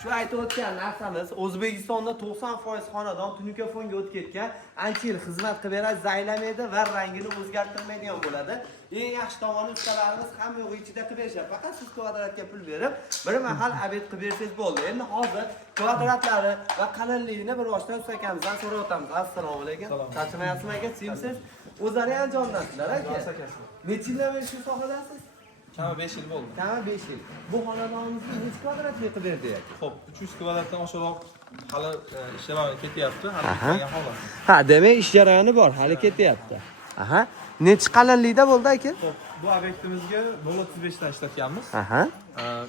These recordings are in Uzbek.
Shu aytib o'tgan narsamiz O'zbekistonda 90% xonadon tunikafonga o'tib ketgan, ancha yil xizmat qilib beradi, zaylamaydi va rangini o'zgartirmaydigan bo'ladi. Eng yaxshi tomoni ustalarimiz hamma yo'q ichida qilib berishadi. Faqat siz kvadratga pul berib, bir mahal obed qilib bersangiz bo'ldi. Endi hozir kvadratlari va qalinligini bir boshdan usta akamizdan so'rab o'tamiz. Assalomu alaykum. Charchamayapsizmi aka? Sizsiz? O'zlari ham jonnatlar aka. Necha yildan beri shu sohadasiz? Kami 5 yil bo'ldi. Kami 5 yil. Bu xonadonimizni necha kvadratga qilib berdi aka? Xo'p, 300 kvadratdan oshiqroq hali ish jarayoni ketyapti. Hali bitmagan holat. Ha, demak ish jarayoni bor, hali ketyapti. Aha. Necha qalinlikda bo'ldi aka? Xo'p, bu obyektimizga 0.35 dan ishlatganmiz. Aha.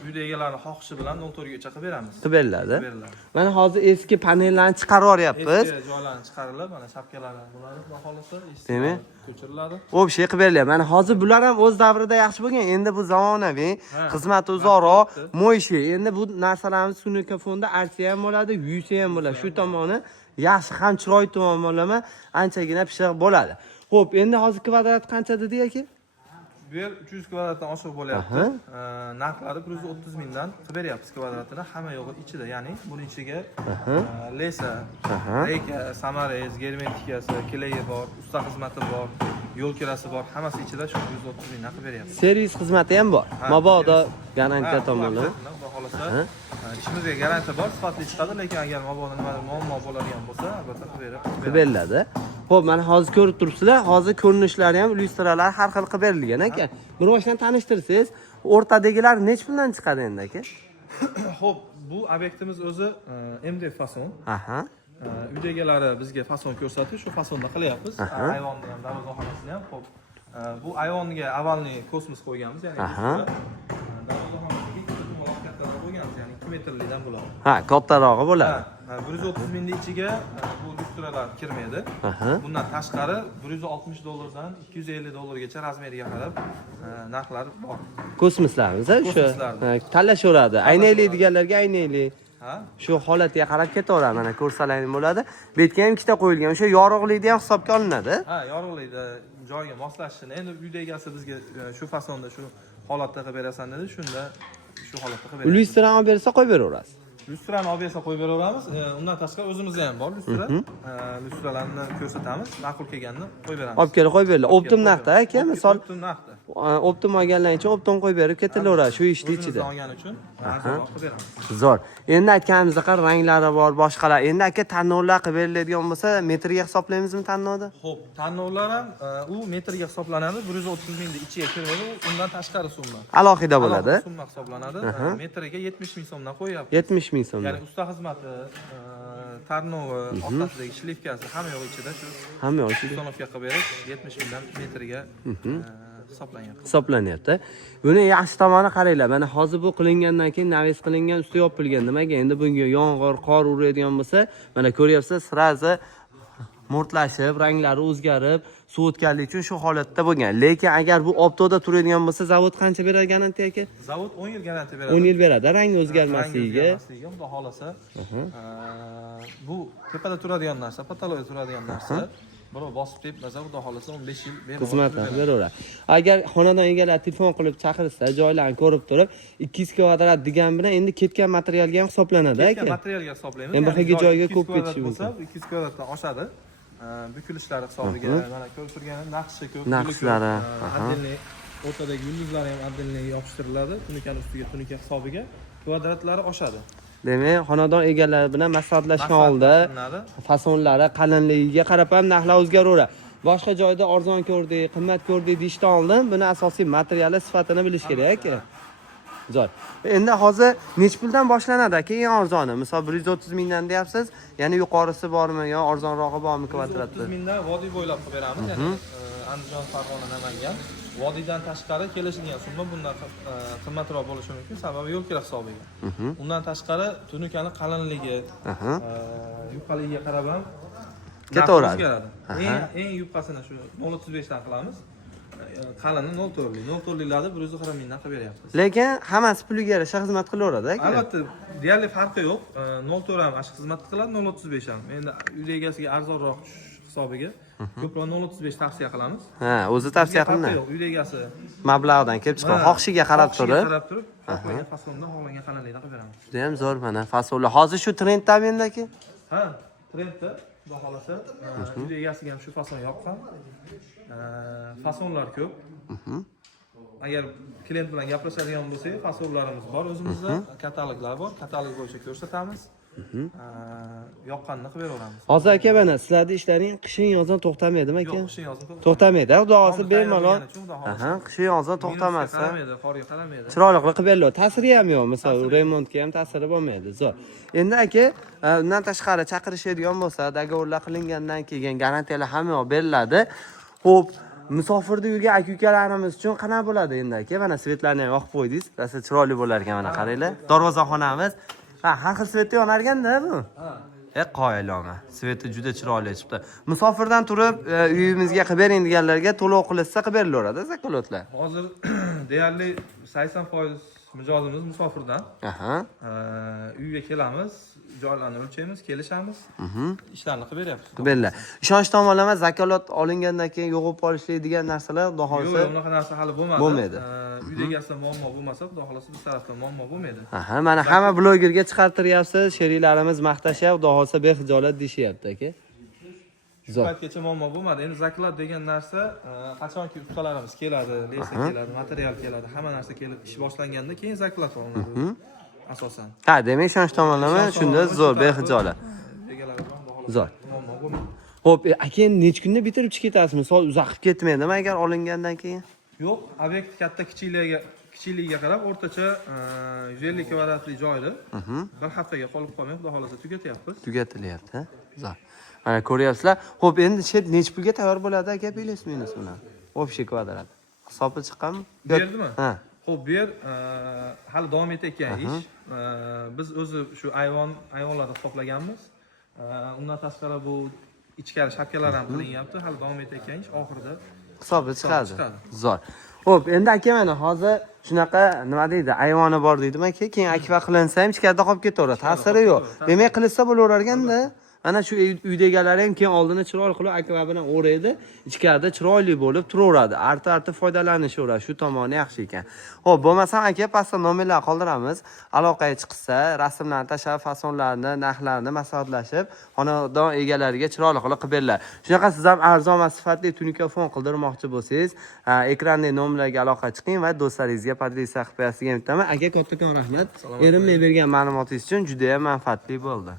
Uyda egalari xohishi bilan 0.4 gacha qilib beramiz. Qilib beriladi. Mana hozir eski panellarni chiqarib yuboryapmiz. Eski joylarni chiqarilib, mana shapkalardan bo'ladi, xudo xolisa, demak, ko'chiriladi. O'bshay qilib beriladi. Mana hozir bular ham o'z davrida yaxshi bo'lgan. Endi bu zamonaviy, xizmat uzoqroq, mo'yshi. Endi bu narsalarimiz sunikafonda archa ham bo'ladi, yuysa ham bo'ladi. Shu tomoni yaxshi ham chiroyli tomonlama anchagina pishiq bo'ladi. Xo'p, endi hozir kvadrat qancha dedi aka? Bu yer 300 kvadratdan oshiq bo'lyapti. Narxlari 130 mingdan qilib beryapmiz kvadratini, hamma yo'g'i ichida, ya'ni buning ichiga lesa, reyka, samarez, germetikasi, kilegi bor, usta xizmati bor, yo'l kirasi bor, hammasi ichida shu 130 mingdan qilib beryapmiz. Servis xizmati ham bor. Mabodo garantiya tomonlama. Xudo xolisa, ishimizga garantiya bor, sifatli chiqadi, lekin agar mabodo nimadir muammo bo'ladigan bo'lsa, albatta qilib beriladi. Xo'p, mana hozir ko'rib turibsizlar, hozir ko'rinishlari ham, illyustralar har xil qilib berilgan aka. Bir boshdan tanishtirsangiz, o'rtadagilar nech puldan chiqadi endi aka? Xo'p, bu obyektimiz o'zi MDF fason. Aha. Uyda egalari bizga fason ko'rsatdi, shu fasonda qilyapmiz. Ayvonni ham, darvozaxonasini ham. Xo'p, bu ayvonga avvalni kosmos qo'yganmiz, ya'ni ya'ni 2 metrlikdan bo'ladi. Ha, kattarog'i bo'ladi. 130 mingning ichiga bu lyustralar kirmaydi. Bundan tashqari 160 dollardan 250 dollargacha razmeriga qarab narxlar bor. Kosmoslarimiz o'sha tanlashaveradi. Aynaylik deganlarga aynaylik. Shu holatiga qarab ketaveradi. Mana ko'rsalaring bo'ladi. Betga ham ikkita qo'yilgan. O'sha yorug'likda ham hisobga olinadi. Ha, yorug'likda joyga moslashishini. Endi uyda egasi bizga shu fasonda shu holatda qilib berasan dedi, shunda shu holatda qilib beramiz. Lyustrani olib bersa qo'yib beraverasiz. Lyustrani olib bersa qo'yib beraveramiz. Undan tashqari o'zimizda ham bor lyustra. Lyustralarni ko'rsatamiz. Ma'qul kelganini qo'yib beramiz. Olib kelib qo'yib beriladi. Optim narxda aka, misol optim narxda. Optim olganlar uchun optim qo'yib berib ketilaveradi shu ishni ichida. O'zimizdan olgani uchun arzonroq qilib beramiz. Zo'r. Endi aytganimizdek ranglari bor, boshqalar. Endi aka tanlovlar qilib beriladigan bo'lsa, metrga hisoblaymizmi tanlovni? Xo'p, tanlovlar ham u metrga hisoblanadi. 130 mingning ichiga kirmaydi, undan tashqari summa. Alohida bo'ladi. Summa hisoblanadi. Metriga 70 ming so'mdan qo'yapmiz. 70 ming so'm. Ya'ni usta xizmati, tarnovi, orqasidagi shlifkasi hamma yo'q ichida shu. Hamma yo'q ichida. Uстановka qilib berish 70 mingdan metriga hisoblanyapti. Buni yaxshi tomoni qaranglar. Mana hozir bu qilingandan keyin naves qilingan, usti yopilgan. Nimaga? Endi bunga yomg'ir, qor uradigan bo'lsa, mana ko'ryapsiz, sirazi mo'rtlashib, ranglari o'zgarib, suv o'tganligi uchun shu holatda bo'lgan. Lekin agar bu optoda turadigan bo'lsa, zavod qancha beradi garantiya aka? Zavod 10 yil garantiya beradi. 10 yil beradi, rang o'zgarmasligiga. Xudo xolasa. Bu tepada turadigan narsa, patologiya turadigan narsa. Birov bosib tepmasa, xudo xolasa 15 yil beradi. Xizmat beraveradi. Agar xonadon egalari telefon qilib chaqirsa, joylarni ko'rib turib, 200 kvadrat degan bilan endi ketgan materialga ham hisoblanadi aka. Ketgan materialga hisoblaymiz. Endi bir joyga ko'p ketishi bo'lsa, 200 kvadratdan oshadi. Bukilishlari hisobiga, mana ko'rib turganim naqshi ko'p, naqshlari, отдельный o'rtadagi yulduzlar ham отдельный yopishtiriladi, tunikani ustiga tunika hisobiga kvadratlari oshadi. Demak, xonadon egalari bilan maslahatlashgan holda fasonlari, qalinligiga qarab ham narxlar o'zgaraveradi. Boshqa joyda arzon ko'rdik, qimmat ko'rdik deyishdan oldin buni asosiy materiali sifatini bilish kerak aka. Zo'r. Endi hozir nech puldan boshlanadi aka eng arzoni? Misol 130 mingdan deyapsiz, ya'ni yuqorisi bormi yo arzonrog'i bormi kvadratda? 130 mingdan vodiy bo'ylab qilib beramiz, ya'ni Andijon, Farg'ona, Namangan. Vodiydan tashqari kelishilgan summa bundan qimmatroq bo'lishi mumkin, sababi yo'l kira hisobiga. Undan tashqari tunikani qalinligi, yupqaligiga qarab ham ketaveradi. Eng yupqasini shu 0.35 dan qilamiz. Qalini 0.4lik. 0.4liklarni 140 mingdan qilib beryapmiz. Lekin hammasi puliga yarasha xizmat qilaveradi aka. Albatta, deyarli farqi yo'q. 0.4 ham ash xizmat qiladi, 0.35 ham. Endi uy egasiga arzonroq hisobiga ko'proq 0.35 tavsiya qilamiz. Ha, o'zi tavsiya qilinadi. Yo'q, uy egasi mablag'dan kelib chiqadi, xohishiga qarab turib. xohlagan fasonda xohlagan qalinlikda qilib beramiz. Juda ham zo'r mana fasollar. Hozir shu trenddami endi aka? Ha, trendda xudo xolasa, uyda egasiga ham shu fason yoqqan. Fasonlar ko'p. Agar klient bilan gaplashadigan bo'lsak, fasonlarimiz bor o'zimizda, kataloglar bor. Katalog bo'yicha ko'rsatamiz. Yoqqanini qilib beraveramiz. Hozir aka mana sizlarning ishlaring qishin yozdan to'xtamaydimi aka? Yo'q, qishin yozin To'xtamaydi. Xudo xolasa bemalol. Aha, qishin yozdan to'xtamasa. Qaramaydi, qorga qaramaydi. Chiroyli qilib beriladi. Ta'siri ham yo'q, masalan, remontga ham ta'siri bo'lmaydi. Zo'r. Endi aka, undan tashqari chaqirishadigan bo'lsa, dogovorlar qilingandan keyin garantiyalar hamma yoq beriladi. Xo'p, musofirda yurgan aka-ukalarimiz uchun qanaqa bo'ladi endi aka? Mana svetlarni ham yoqib qo'ydingiz. Rosa chiroyli bo'lar ekan mana qaranglar. Darvozaxonamiz. Ha, har xil svetda yonar ekanda bu. Qoyiloma. Sveti juda chiroyli chiqdi. Musofirdan turib uyimizga qilib bering deganlarga to'lov qilsa qilib berilaveradi zakolotlar. Hozir deyarli 80% mijozimiz musofirdan. Aha. Uyga kelamiz, joylarni o'lchaymiz, kelishamiz. Ishlarni qilib beryapmiz. Qilib beringlar. Ishonch tomonlama zakolot olingandan keyin yo'qib qolishlik degan narsalar xudo Yo'q, xolasa unaqa narsa hali bo'lmadi. Bo'lmaydi. Uyda egasida muammo bo'lmasa, xudo xolasa biz tarafdan muammo bo'lmaydi. Aha, mana hamma blogerga chiqartiryapsiz, sheriklarimiz maqtashyapti, xudo xolasa bexijolat deyishyapti aka. Zo'r. Paytgacha muammo bo'lmadi. Endi zakolat degan narsa qachonki ustalarimiz keladi, lesa keladi, material keladi, hamma narsa kelib ish boshlanganda keyin zakolat olinadi. Asosan. Ha, demak ishonch tomonlama shunda zo'r bexijolat. Zo'r. Muammo bo'lmaydi. Xo'p, aka necha kunda bitirib chiqib ketasiz? Misol uzoq ketmaydimi agar olingandan keyin? Yo'q, obyekt katta kichikligiga qarab o'rtacha 150 kvadratli joyni bir haftaga qolib qolmay, xudo xolasa tugatyapmiz. Tugatilyapti. Zo'r. Mana ko'ryapsizlar. Xo'p, endi shet necha pulga tayyor bo'ladi aka plus minus bilan? Общий kvadrat. Hisobi chiqqanmi? Berdimi? Ha. Xo'p, bu yer hali davom etayotgan ish. Biz o'zi shu ayvonlarni hisoblaganmiz. Undan tashqari bu ichkari shapkalar ham qilinyapti. Hali davom etayotgan ish oxirida Hisobi chiqadi. Zo'r. Xo'p, endi aka mana hozir shunaqa nima deydi, ayvoni bor deydimi aka? Keyin akva qilinsa ham ichkarida qolib ketaveradi. Ta'siri yo'q. Demak, qilsa bo'laverganda, mana shu uyda egalari ham keyin oldini chiroyli qilib akva bilan o'raydi, ichkarida chiroyli bo'lib turaveradi. Arta foydalanishaveradi. Shu tomoni yaxshi ekan. Xo'p, bo'lmasam aka pastda nomerlar qoldiramiz. Aloqaga chiqsa, rasmlarni tashlab, fasonlarni, narxlarni maslahatlashib, xonadon egalariga chiroyli qilib beringlar. Shunaqa siz ham arzon va sifatli tunikafon qildirmoqchi bo'lsangiz, ekrandagi nomerlarga aloqaga chiqing va do'stlaringizga podpisa qilib qo'yasizga aytaman. Aka, kattakon rahmat. Erimga bergan ma'lumotingiz uchun juda ham manfaatli bo'ldi.